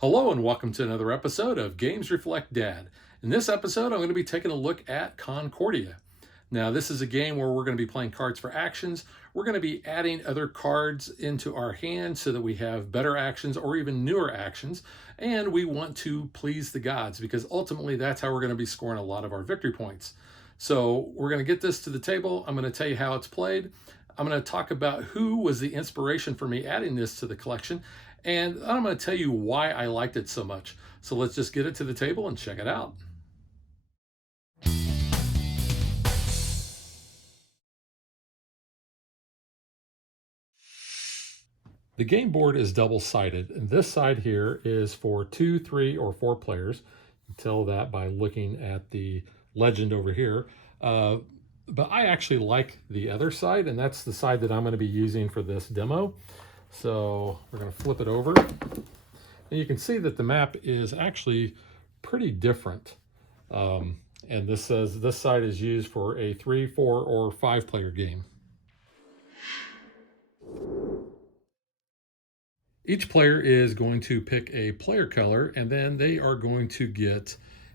Hello and welcome to another episode of Games Reflect Dad. In this episode, I'm going to be taking a look at Concordia. Now, this is a game where we're going to be playing cards for actions. We're going to be adding other cards into our hand so that we have better actions or even newer actions. And we want to please the gods because ultimately that's how we're going to be scoring a lot of our victory points. So we're going to get this to the table. I'm going to tell you how it's played. I'm going to talk about who was the inspiration for me adding this to the collection. And I'm going to tell you why I liked it so much. So let's just get it to the table and check it out. The game board is double-sided, and this side here is for 2, 3, or 4 players. You can tell that by looking at the legend over here. But I actually like the other side, and that's the side that I'm going to be using for this demo. So we're going to flip it over. And you can see that the map is actually pretty different. And this says this side is used for a 3, 4, or 5 player game. Each player is going to pick a player color, and then they are going to get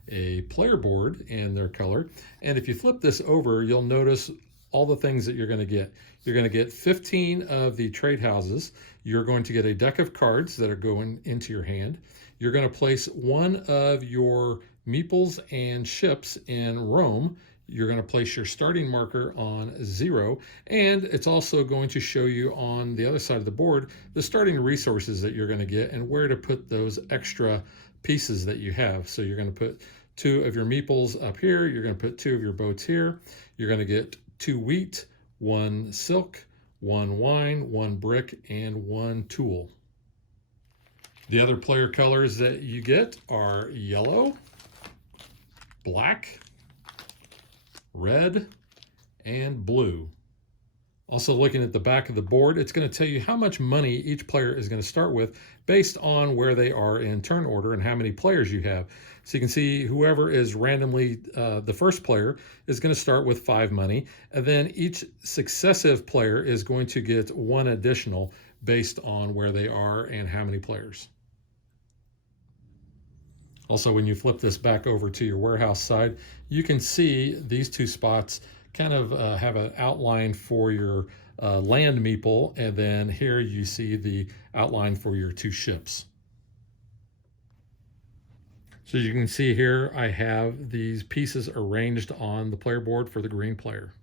a player board and their color. And if you flip this over, you'll notice all the things that you're going to get. You're going to get 15 of the trade houses. You're going to get a deck of cards that are going into your hand. You're going to place one of your meeples and ships in Rome. You're going to place your starting marker on 0, and it's also going to show you on the other side of the board the starting resources that you're going to get and where to put those extra pieces that you have. So you're going to put 2 of your meeples up here, you're going to put 2 of your boats here, you're going to get 2 wheat, 1 silk, 1 wine, 1 brick, and 1 tool. The other player colors that you get are yellow, black, red, and blue. Also looking at the back of the board, it's going to tell you how much money each player is going to start with based on where they are in turn order and how many players you have. So you can see whoever is randomly the first player is going to start with 5 money, and then each successive player is going to get 1 additional based on where they are and how many players. Also, when you flip this back over to your warehouse side, you can see these 2 spots kind of have an outline for your land meeple, and then here you see the outline for your 2 ships. So you can see here I have these pieces arranged on the player board for the green player.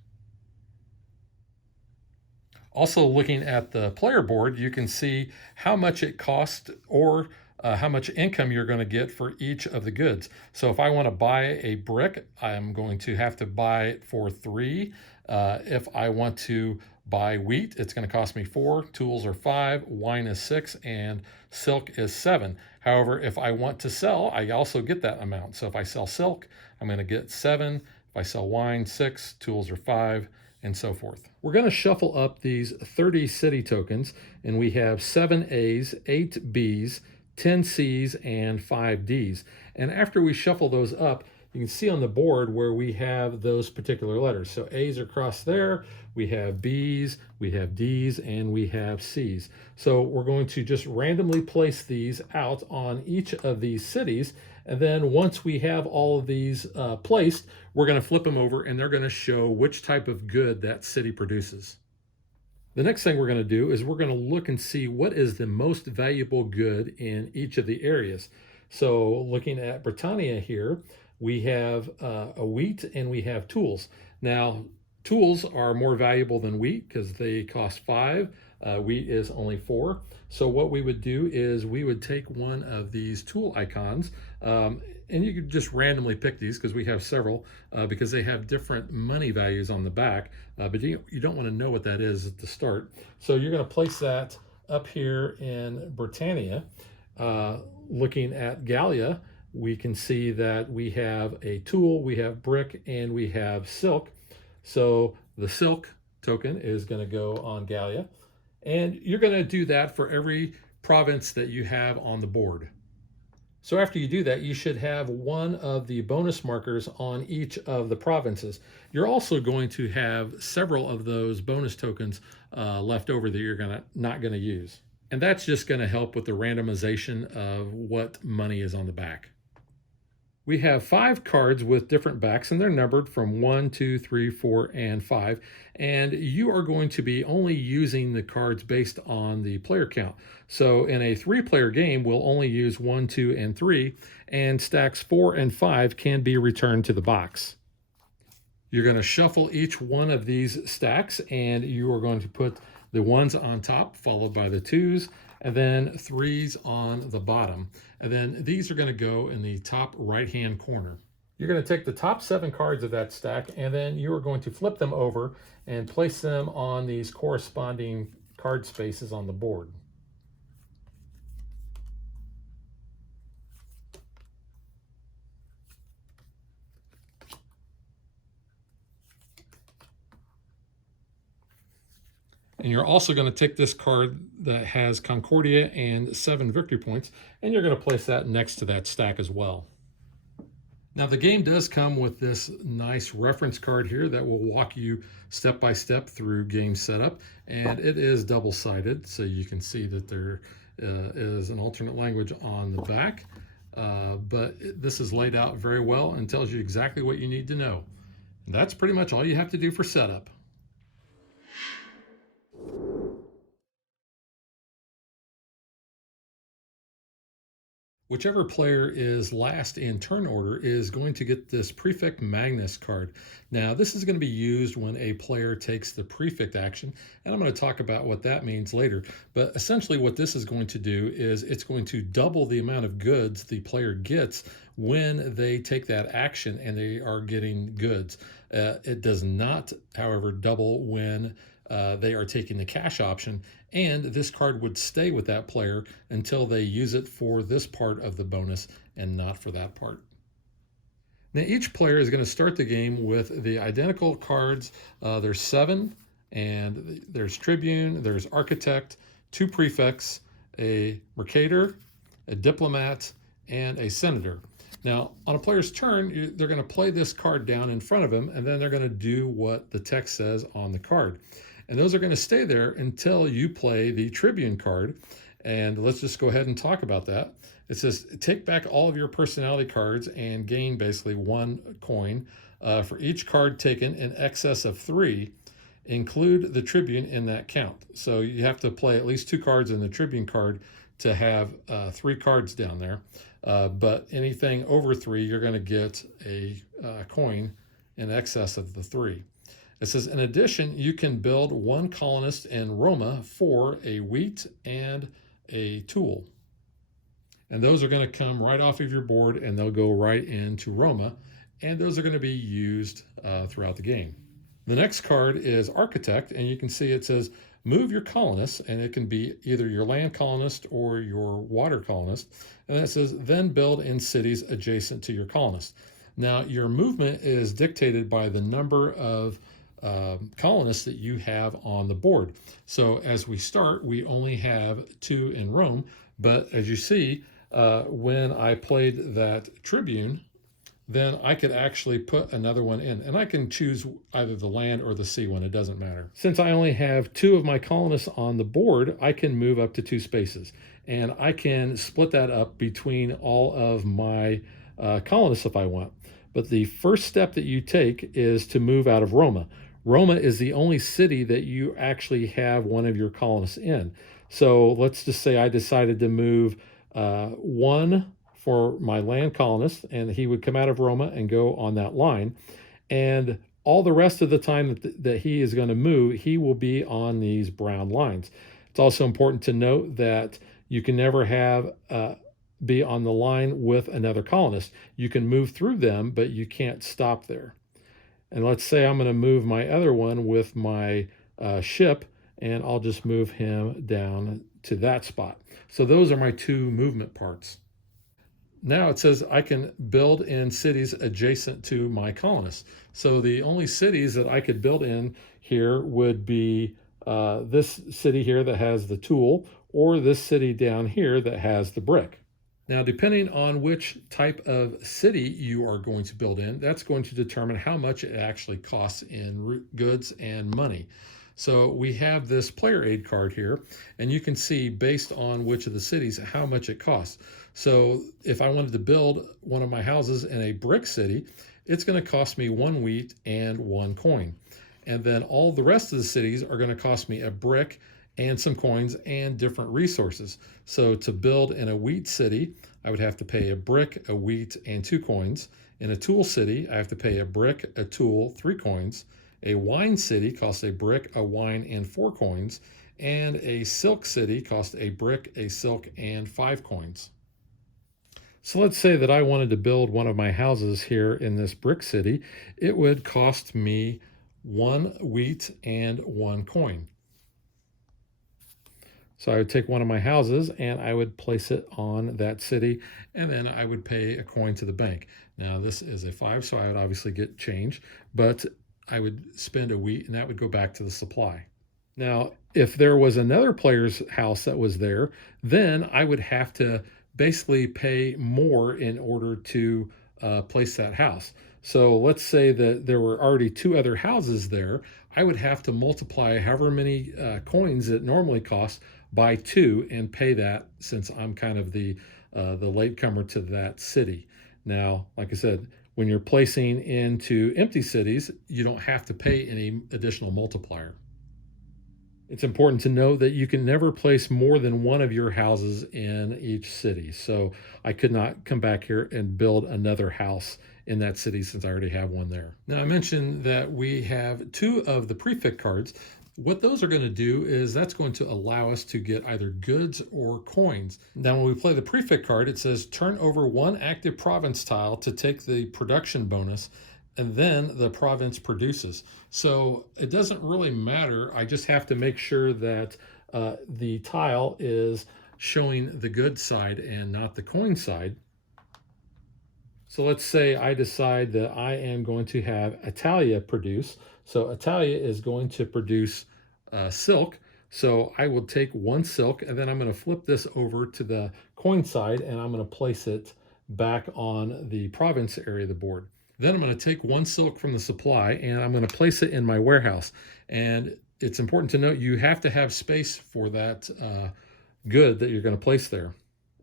Also looking at the player board, you can see how much it costs or how much income you're going to get for each of the goods. So if I want to buy a brick, I'm going to have to buy it for 3. If I want to buy wheat, it's going to cost me 4, tools are 5, wine is 6, and silk is 7. However, if I want to sell, I also get that amount. So if I sell silk, I'm going to get 7. If I sell wine, 6, tools are 5, and so forth. We're going to shuffle up these 30 city tokens, and we have 7 A's, 8 B's, 10 C's, and 5 D's. And after we shuffle those up, you can see on the board where we have those particular letters. So A's are across there, we have B's, we have D's, and we have C's. So we're going to just randomly place these out on each of these cities. And then once we have all of these placed, we're going to flip them over and they're going to show which type of good that city produces. The next thing we're going to do is we're going to look and see what is the most valuable good in each of the areas. So looking at Britannia here, we have a wheat and we have tools. Now, tools are more valuable than wheat because they cost 5. Wheat is only 4. So what we would do is we would take one of these tool icons, and you could just randomly pick these because we have several because they have different money values on the back, but you don't want to know what that is at the start. So you're going to place that up here in Britannia. Looking at Gallia, we can see that we have a tool, we have brick, and we have silk. So the silk token is going to go on Gallia. And you're going to do that for every province that you have on the board. So after you do that, you should have one of the bonus markers on each of the provinces. You're also going to have several of those bonus tokens left over that you're not going to use. And that's just going to help with the randomization of what money is on the back. We have 5 cards with different backs, and they're numbered from 1, 2, 3, 4, and 5. And you are going to be only using the cards based on the player count. So in a 3-player game, we'll only use 1, 2, and 3, and stacks 4 and 5 can be returned to the box. You're going to shuffle each one of these stacks, and you are going to put the 1s on top, followed by the 2s, and then 3s on the bottom. And then these are going to go in the top right-hand corner. You're going to take the top 7 cards of that stack, and then you are going to flip them over and place them on these corresponding card spaces on the board. And you're also going to take this card that has Concordia and 7 victory points, and you're going to place that next to that stack as well. Now the game does come with this nice reference card here that will walk you step by step through game setup, and it is double-sided, so you can see that there is an alternate language on the back, but this is laid out very well and tells you exactly what you need to know. And that's pretty much all you have to do for setup. Whichever player is last in turn order is going to get this Prefect Magnus card. Now, this is going to be used when a player takes the Prefect action, and I'm going to talk about what that means later. But essentially what this is going to do is it's going to double the amount of goods the player gets when they take that action and they are getting goods. It does not, however, double when they are taking the cash option, and this card would stay with that player until they use it for this part of the bonus and not for that part. Now each player is going to start the game with the identical cards. There's 7, and there's Tribune, there's Architect, 2 Prefects, a Mercator, a Diplomat, and a Senator. Now, on a player's turn, they're going to play this card down in front of him, and then they're going to do what the text says on the card. And those are going to stay there until you play the Tribune card. And let's just go ahead and talk about that. It says, take back all of your personality cards and gain basically 1 coin. For each card taken in excess of 3, include the Tribune in that count. So you have to play at least 2 cards in the Tribune card to have 3 cards down there. But anything over 3, you're going to get a coin in excess of the 3. It says, in addition, you can build 1 colonist in Roma for a wheat and a tool. And those are going to come right off of your board, and they'll go right into Roma, and those are going to be used throughout the game. The next card is Architect, and you can see it says, move your colonists, and it can be either your land colonist or your water colonist. And then it says, then build in cities adjacent to your colonist. Now, your movement is dictated by the number of colonists that you have on the board. So as we start, we only have 2 in Rome, but as you see, when I played that Tribune, then I could actually put another one in, and I can choose either the land or the sea one, it doesn't matter. Since I only have 2 of my colonists on the board, I can move up to 2 spaces, and I can split that up between all of my colonists if I want. But the first step that you take is to move out of Roma. Roma is the only city that you actually have one of your colonists in. So let's just say I decided to move 1 for my land colonist, and he would come out of Roma and go on that line. And all the rest of the time that he is going to move, he will be on these brown lines. It's also important to note that you can never have be on the line with another colonist. You can move through them, but you can't stop there. And let's say I'm going to move my other one with my ship, and I'll just move him down to that spot. So those are my 2 movement parts. Now it says I can build in cities adjacent to my colonists. So the only cities that I could build in here would be this city here that has the tool, or this city down here that has the brick. Now, depending on which type of city you are going to build in, that's going to determine how much it actually costs in goods and money. So we have this player aid card here, and you can see based on which of the cities how much it costs. So if I wanted to build one of my houses in a brick city, it's going to cost me 1 wheat and 1 coin. And then all the rest of the cities are going to cost me a brick and some coins and different resources. So to build in a wheat city, I would have to pay a brick, a wheat, and 2 coins. In a tool city, I have to pay a brick, a tool, 3 coins. A wine city costs a brick, a wine, and 4 coins. And a silk city costs a brick, a silk, and 5 coins. So let's say that I wanted to build one of my houses here in this brick city. It would cost me 1 wheat and 1 coin. So I would take one of my houses and I would place it on that city, and then I would pay a coin to the bank. Now this is a 5, so I would obviously get change, but I would spend a wheat and that would go back to the supply. Now, if there was another player's house that was there, then I would have to basically pay more in order to place that house. So let's say that there were already 2 other houses there. I would have to multiply however many coins it normally costs by 2 and pay that, since I'm kind of the latecomer to that city. Now, like I said, when you're placing into empty cities, you don't have to pay any additional multiplier. It's important to know that you can never place more than one of your houses in each city. So I could not come back here and build another house in that city since I already have one there. Now I mentioned that we have 2 of the prefect cards. What those are going to do is that's going to allow us to get either goods or coins. Now when we play the prefect card, it says turn over 1 active province tile to take the production bonus, and then the province produces. So it doesn't really matter. I just have to make sure that the tile is showing the good side and not the coin side. So let's say I decide that I am going to have Italia produce. So Italia is going to produce silk. So I will take 1 silk, and then I'm going to flip this over to the coin side, and I'm going to place it back on the province area of the board. Then I'm going to take 1 silk from the supply and I'm going to place it in my warehouse. And it's important to note you have to have space for that good that you're going to place there.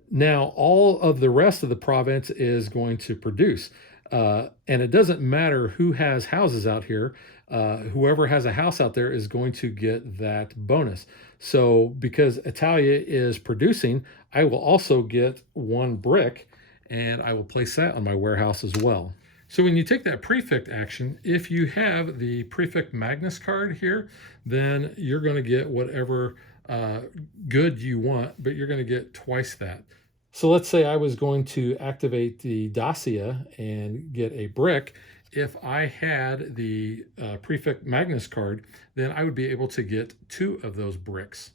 Now, all of the rest of the province is going to produce. And it doesn't matter who has houses out here. Whoever has a house out there is going to get that bonus. So because Italia is producing, I will also get 1 brick, and I will place that on my warehouse as well. So when you take that prefect action, if you have the prefect Magnus card here, then you're going to get whatever good you want, but you're going to get twice that. So let's say I was going to activate the Dacia and get a brick. If I had the prefect Magnus card, then I would be able to get 2 of those bricks.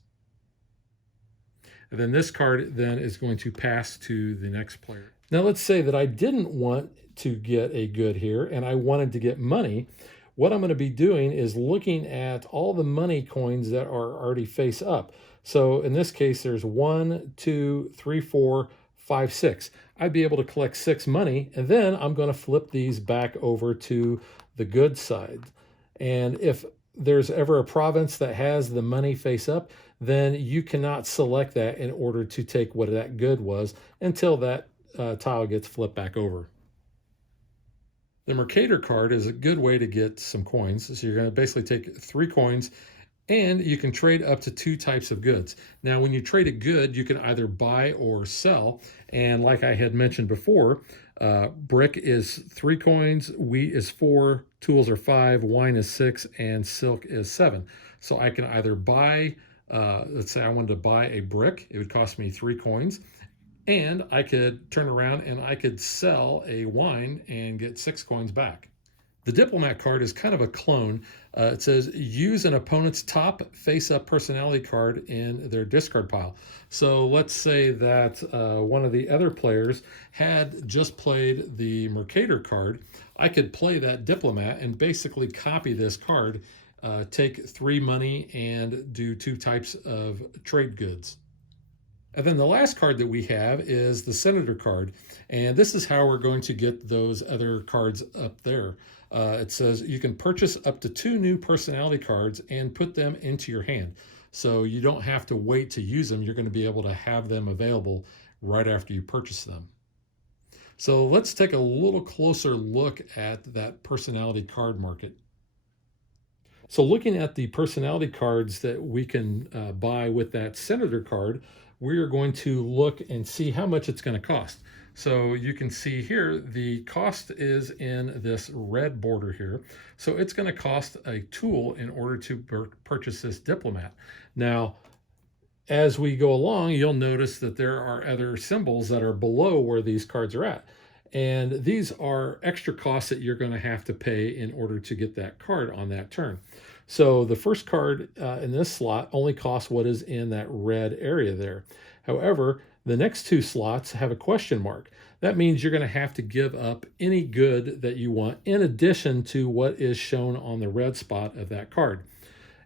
And then this card then is going to pass to the next player. Now let's say that I didn't want to get a good here and I wanted to get money. What I'm going to be doing is looking at all the money coins that are already face up. So in this case, there's 1, 2, 3, 4, 5, 6. I'd be able to collect 6 money, and then I'm going to flip these back over to the good side. And if there's ever a province that has the money face up, then you cannot select that in order to take what that good was until that tile gets flipped back over. The Mercator card is a good way to get some coins. So you're going to basically take 3 coins, and you can trade up to 2 types of goods. Now, when you trade a good, you can either buy or sell. And like I had mentioned before, brick is 3 coins, wheat is 4, tools are 5, wine is 6, and silk is 7. So I can either buy, let's say I wanted to buy a brick, it would cost me 3 coins. And I could turn around and I could sell a wine and get 6 coins back. The Diplomat card is kind of a clone. It says use an opponent's top face-up personality card in their discard pile. So let's say that one of the other players had just played the Mercator card. I could play that Diplomat and basically copy this card, take 3 money and do 2 types of trade goods. And then the last card that we have is the Senator card. And this is how we're going to get those other cards up there. It says you can purchase up to 2 new personality cards and put them into your hand. So you don't have to wait to use them. You're going to be able to have them available right after you purchase them. So let's take a little closer look at that personality card market. So looking at the personality cards that we can buy with that Senator card, we are going to look and see how much it's going to cost. So you can see here, the cost is in this red border here. So it's going to cost a tool in order to purchase this diplomat. Now, as we go along, you'll notice that there are other symbols that are below where these cards are at. And these are extra costs that you're going to have to pay in order to get that card on that turn. So the first card in this slot only costs what is in that red area there. However, the next 2 slots have a question mark. That means you're going to have to give up any good that you want in addition to what is shown on the red spot of that card.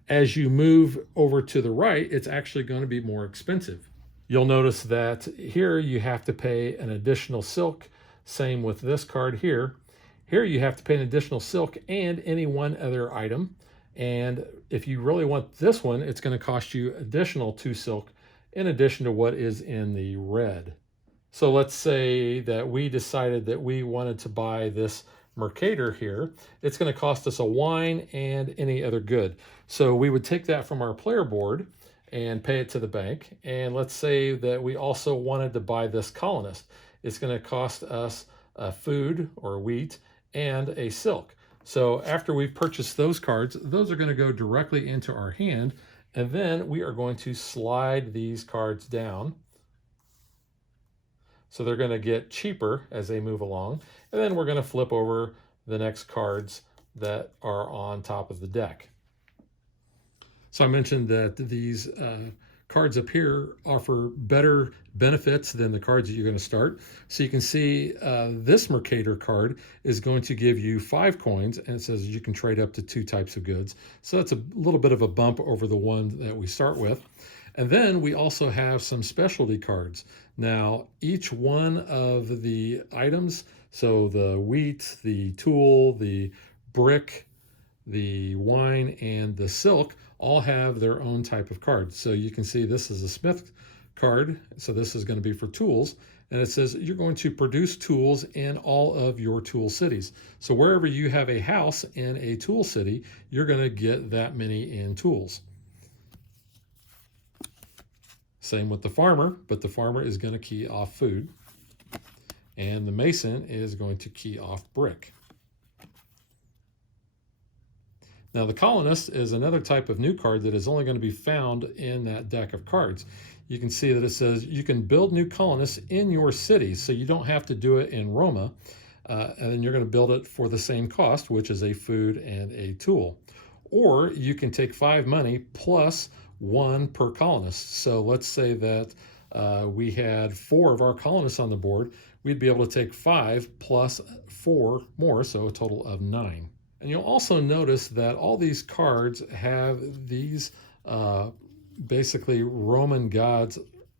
As you move over to the right, it's actually going to be more expensive. You'll notice that here you have to pay an additional silk. Same with this card here. Here you have to pay an additional silk and any one other item. And if you really want this one, it's going to cost you additional 2 silk in addition to what is in the red. So let's say that we decided that we wanted to buy this Mercator here. It's going to cost us a wine and any other good. So we would take that from our player board and pay it to the bank. And let's say that we also wanted to buy this colonist. It's going to cost us food or wheat and a silk. So after we've purchased those cards, those are going to go directly into our hand. And then we are going to slide these cards down. So they're going to get cheaper as they move along. And then we're going to flip over the next cards that are on top of the deck. So I mentioned that these cards up here offer better benefits than the cards that you're going to start. So you can see this Mercator card is going to give you 5 coins, and it says you can trade up to 2 types of goods. So that's a little bit of a bump over the one that we start with. And then we also have some specialty cards. Now, each one of the items, so the wheat, the tool, the brick, the wine, and the silk, all have their own type of card. So you can see this is a Smith card. So this is going to be for tools. And it says you're going to produce tools in all of your tool cities. So wherever you have a house in a tool city, you're going to get that many in tools. Same with the farmer, but the farmer is going to key off food. And the mason is going to key off brick. Now the colonist is another type of new card that is only going to be found in that deck of cards. You can see that it says you can build new colonists in your city, so you don't have to do it in Roma, and then you're going to build it for the same cost, which is a food and a tool. Or you can take 5 money plus 1 per colonist. So let's say that we had 4 of our colonists on the board. We'd be able to take 5 plus 4 more, so a total of 9. And you'll also notice that all these cards have these basically Roman gods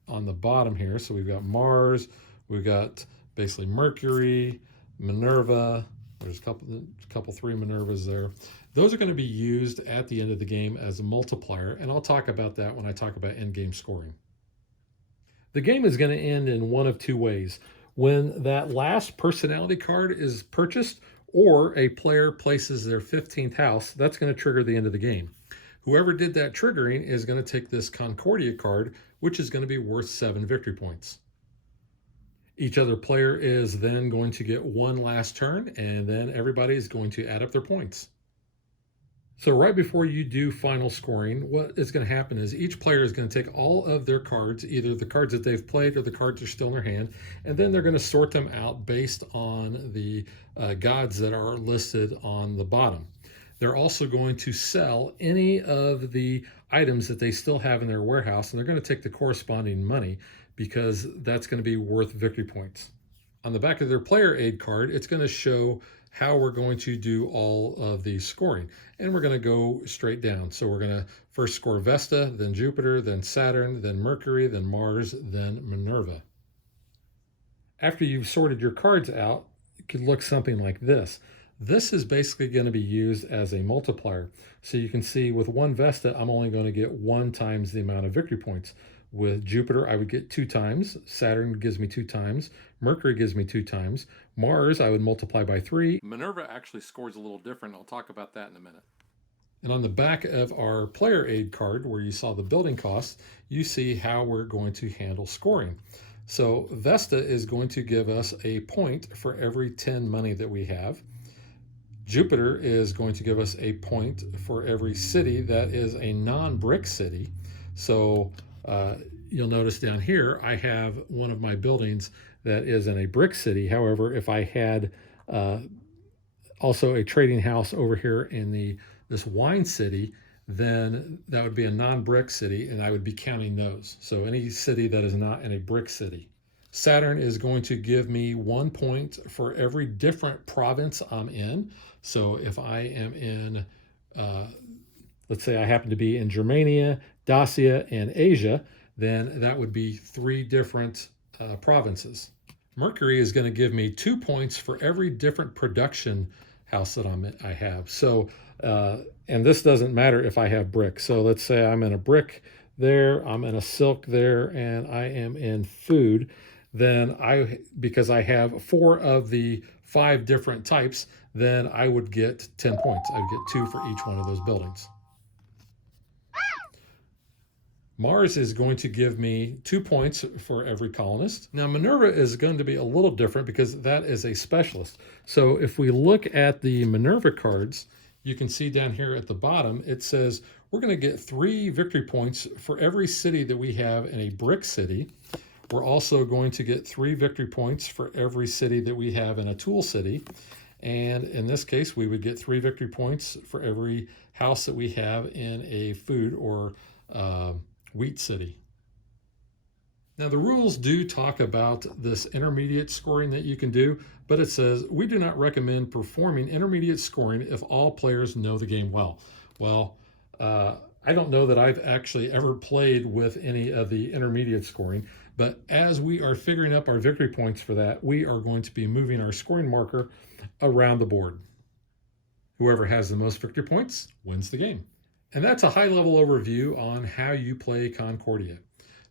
on the bottom here. So we've got Mars, we've got basically Mercury, Minerva. There's a couple 3 Minervas there. Those are going to be used at the end of the game as a multiplier, and I'll talk about that when I talk about end game scoring. The game is going to end in one of 2 ways. When that last personality card is purchased, or a player places their 15th house, that's going to trigger the end of the game. Whoever did that triggering is going to take this Concordia card, which is going to be worth 7 victory points. Each other player is then going to get 1 last turn, and then everybody is going to add up their points. So right before you do final scoring, what is going to happen is each player is going to take all of their cards, either the cards that they've played or the cards that are still in their hand, and then they're going to sort them out based on the gods that are listed on the bottom. They're also going to sell any of the items that they still have in their warehouse, and they're going to take the corresponding money because that's going to be worth victory points. On the back of their player aid card, it's going to show how we're going to do all of the scoring. And we're going to go straight down. So we're going to first score Vesta, then Jupiter, then Saturn, then Mercury, then Mars, then Minerva. After you've sorted your cards out, it could look something like this. This is basically going to be used as a multiplier. So you can see with one Vesta, I'm only going to get 1 times the amount of victory points. With Jupiter, I would get 2 times. Saturn gives me 2 times. Mercury gives me 2 times. Mars, I would multiply by 3. Minerva actually scores a little different. I'll talk about that in a minute. And on the back of our player aid card, where you saw the building costs, you see how we're going to handle scoring. So Vesta is going to give us a point for every 10 money that we have. Jupiter is going to give us a point for every city that is a non-brick city. So you'll notice down here, I have one of my buildings that is in a brick city. However, if I had also a trading house over here in this wine city, then that would be a non-brick city, and I would be counting those. So any city that is not in a brick city. Saturn is going to give me 1 point for every different province I'm in. So if I am in, let's say I happen to be in Germania, Dacia, and Asia, then that would be 3 different provinces. Mercury is going to give me 2 points for every different production house that I have. So, and this doesn't matter if I have brick. So let's say I'm in a brick there, I'm in a silk there, and I am in food. Then because I have 4 of the 5 different types, then I would get 10 points. I would get 2 for each one of those buildings. Mars is going to give me 2 points for every colonist. Now Minerva is going to be a little different because that is a specialist. So if we look at the Minerva cards, you can see down here at the bottom, it says we're going to get 3 victory points for every city that we have in a brick city. We're also going to get 3 victory points for every city that we have in a tool city. And in this case, we would get 3 victory points for every house that we have in a food or wheat city. Now the rules do talk about this intermediate scoring that you can do, but it says we do not recommend performing intermediate scoring if all players know the game well. Well, I don't know that I've actually ever played with any of the intermediate scoring, but as we are figuring up our victory points for that, we are going to be moving our scoring marker around the board. Whoever has the most victory points wins the game. And that's a high-level overview on how you play Concordia.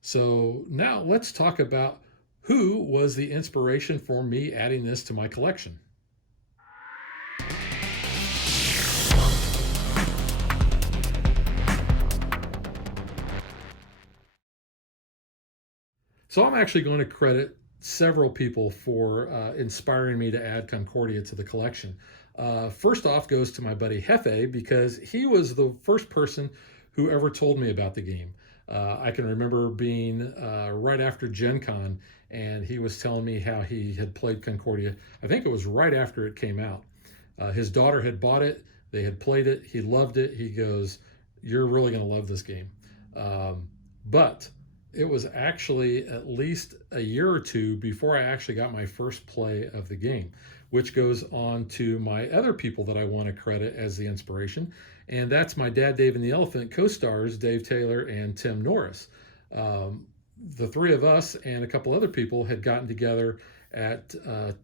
So now let's talk about who was the inspiration for me adding this to my collection. So I'm actually going to credit several people for inspiring me to add Concordia to the collection. First off goes to my buddy Hefe, because he was the first person who ever told me about the game. I can remember being right after Gen Con, and he was telling me how he had played Concordia. I think it was right after it came out. His daughter had bought it, they had played it, he loved it. He goes, "You're really going to love this game." But it was actually at least a year or 2 before I actually got my first play of the game, which goes on to my other people that I want to credit as the inspiration. And that's my Dad, Dave and the Elephant co-stars, Dave Taylor and Tim Norris. The 3 of us and a couple other people had gotten together at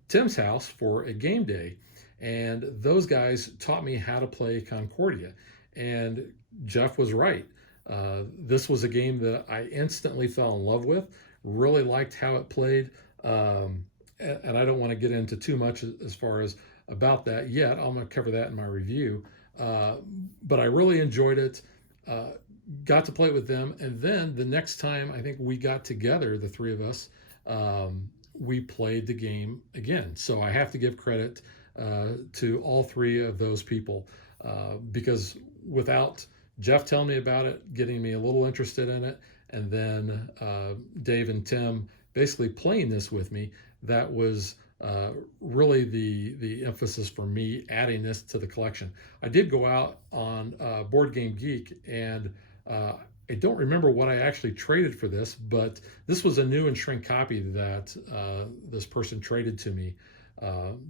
Tim's house for a game day. And those guys taught me how to play Concordia. And Jeff was right. This was a game that I instantly fell in love with, really liked how it played, and I don't want to get into too much as far as about that yet. I'm going to cover that in my review, but I really enjoyed it, got to play it with them, and then the next time I think we got together, the 3 of us, we played the game again. So I have to give credit to all 3 of those people, because without Jeff telling me about it, getting me a little interested in it, and then Dave and Tim basically playing this with me, that was really the emphasis for me adding this to the collection. I did go out on Board Game Geek, and I don't remember what I actually traded for this, but this was a new and shrink copy that this person traded to me.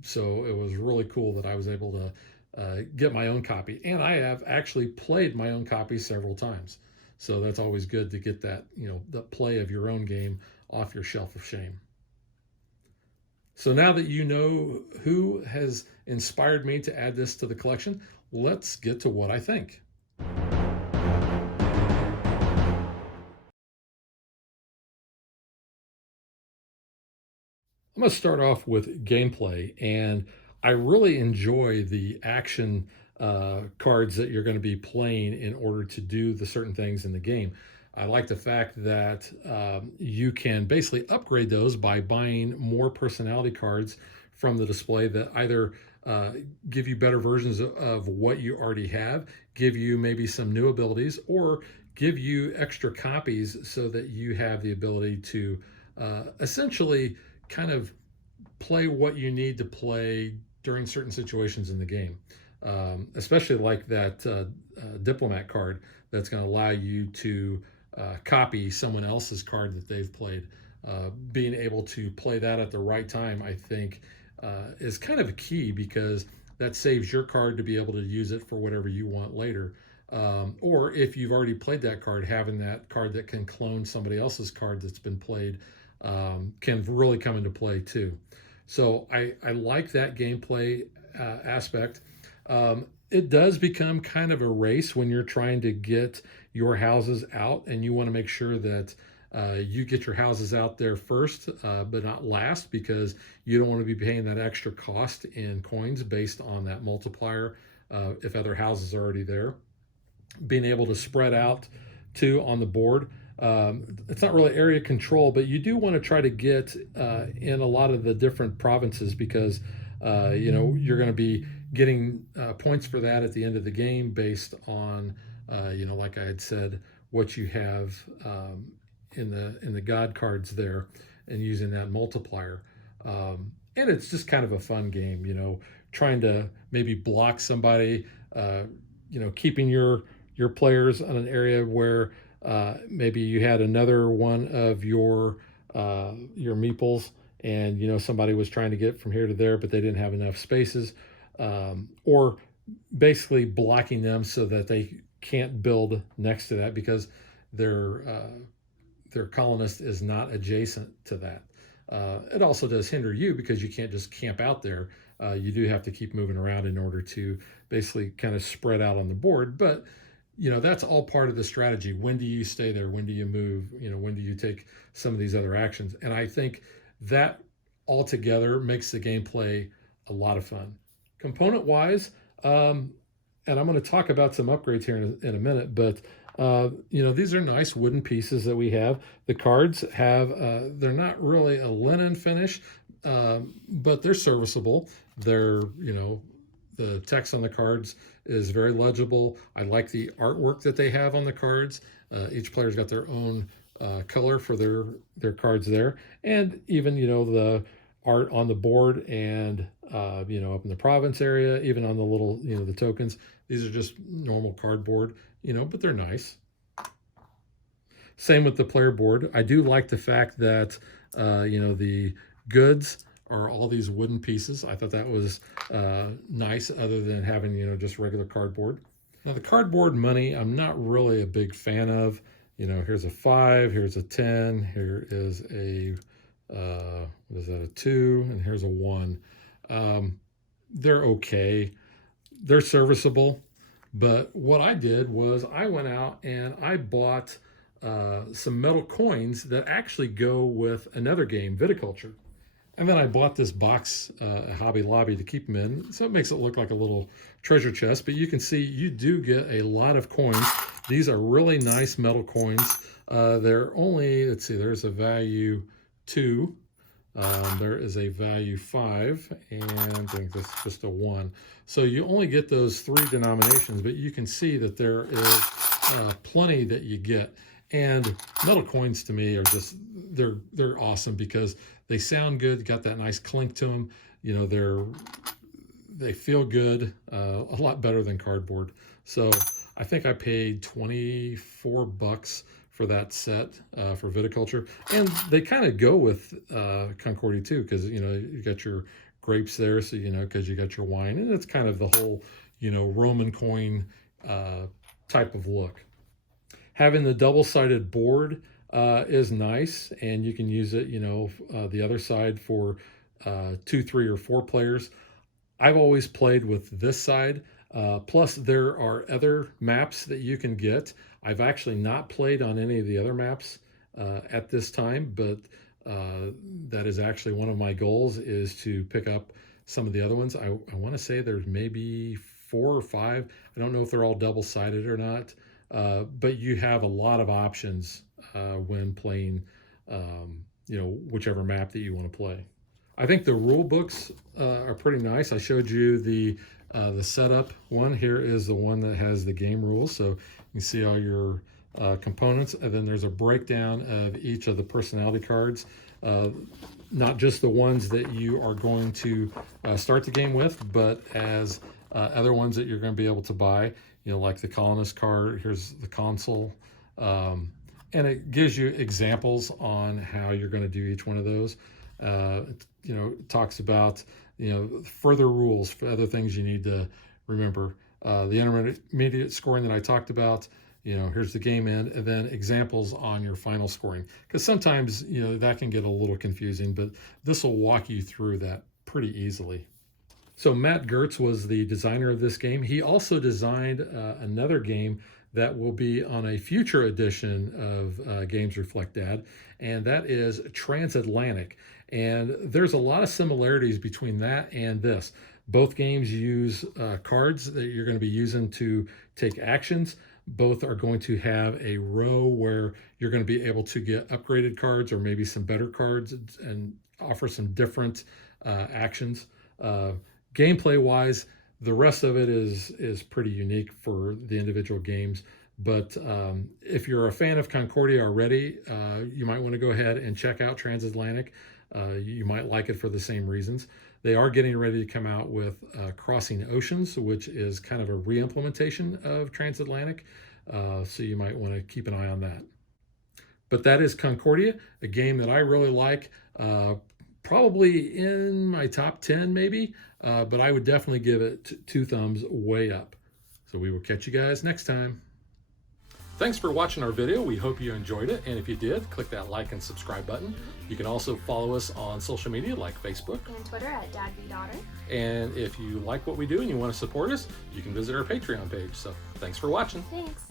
So it was really cool that I was able to get my own copy, and I have actually played my own copy several times. So that's always good to get that, the play of your own game off your shelf of shame. So now that you know who has inspired me to add this to the collection, let's get to what I think. I'm going to start off with gameplay, and I really enjoy the action cards that you're going to be playing in order to do the certain things in the game. I like the fact that you can basically upgrade those by buying more personality cards from the display that either uh, give you better versions of what you already have, give you maybe some new abilities, or give you extra copies so that you have the ability to essentially kind of play what you need to play during certain situations in the game. Especially like that diplomat card that's going to allow you to copy someone else's card that they've played. Being able to play that at the right time, I think, is kind of a key, because that saves your card to be able to use it for whatever you want later. Or if you've already played that card, having that card that can clone somebody else's card that's been played can really come into play too. So I like that gameplay aspect. It does become kind of a race when you're trying to get your houses out, and you want to make sure that you get your houses out there first, but not last, because you don't want to be paying that extra cost in coins based on that multiplier if other houses are already there. Being able to spread out too on the board. It's not really area control, but you do want to try to get in a lot of the different provinces, because you're going to be getting points for that at the end of the game based on like I had said, what you have in the god cards there, and using that multiplier. And it's just kind of a fun game, trying to maybe block somebody, keeping your players on an area where maybe you had another one of your meeples, and somebody was trying to get from here to there, but they didn't have enough spaces, or basically blocking them so that they can't build next to that, because their their colonist is not adjacent to that. It also does hinder you, because you can't just camp out there. You do have to keep moving around in order to basically kind of spread out on the board. But that's all part of the strategy. When do you stay there? When do you move? When do you take some of these other actions? And I think that altogether makes the gameplay a lot of fun. Component wise, and I'm going to talk about some upgrades here in a minute, but these are nice wooden pieces that we have. The cards have, they're not really a linen finish, but they're serviceable. They're, the text on the cards is very legible. I like the artwork that they have on the cards. Each player's got their own color for their cards there, and even the art on the board, and up in the province area, even on the little the tokens. These are just normal cardboard, but they're nice. Same with the player board. I do like the fact that the goods are all these wooden pieces. I thought that was nice, other than having just regular cardboard. Now the cardboard money, I'm not really a big fan of. Here's a 5, here's a 10, here is a what is that, a 2, and here's a 1. They're okay, they're serviceable. But what I did was I went out and I bought some metal coins that actually go with another game, Viticulture. And then I bought this box at Hobby Lobby to keep them in. So it makes it look like a little treasure chest. But you can see you do get a lot of coins. These are really nice metal coins. They're only, let's see, there's a value 2. There is a value 5, and I think that's just a 1. So you only get those 3 denominations, but you can see that there is plenty that you get. And metal coins to me are just, they're awesome, because they sound good, got that nice clink to them. They feel good, a lot better than cardboard. So I think I paid $24 for for that set for viticulture. And they kind of go with Concordia too, because you got your grapes there, so because you got your wine, and it's kind of the whole Roman coin type of look. Having the double-sided board is nice, and you can use it the other side for 2, 3, or 4 players. I've always played with this side. Plus, there are other maps that you can get. I've actually not played on any of the other maps at this time, but that is actually one of my goals, is to pick up some of the other ones. I want to say there's maybe 4 or 5. I don't know if they're all double-sided or not, but you have a lot of options when playing, whichever map that you want to play. I think the rule books are pretty nice. I showed you the setup one. Here is the one that has the game rules, so you can see all your components, and then there's a breakdown of each of the personality cards, not just the ones that you are going to start the game with, but as other ones that you're going to be able to buy, like the colonist card. Here's the consul, and it gives you examples on how you're going to do each one of those. It talks about further rules for other things you need to remember. The intermediate scoring that I talked about, here's the game end, and then examples on your final scoring, because sometimes that can get a little confusing, but this will walk you through that pretty easily. So Matt Gertz was the designer of this game. He also designed another game that will be on a future edition of Games Reflect Dad, and that is Transatlantic. And there's a lot of similarities between that and this. Both games use cards that you're going to be using to take actions. Both are going to have a row where you're going to be able to get upgraded cards or maybe some better cards and offer some different actions. Gameplay wise, the rest of it is pretty unique for the individual games. But if you're a fan of Concordia already, you might want to go ahead and check out Transatlantic. You might like it for the same reasons. They are getting ready to come out with Crossing Oceans, which is kind of a re-implementation of Transatlantic. So you might want to keep an eye on that. But that is Concordia, a game that I really like. Probably in my top 10 maybe, but I would definitely give it 2 thumbs way up. So we will catch you guys next time. Thanks for watching our video. We hope you enjoyed it, and if you did, click that like and subscribe button. You can also follow us on social media like Facebook and Twitter at DadBeDaughter. And if you like what we do and you want to support us, you can visit our Patreon page. So thanks for watching. Thanks.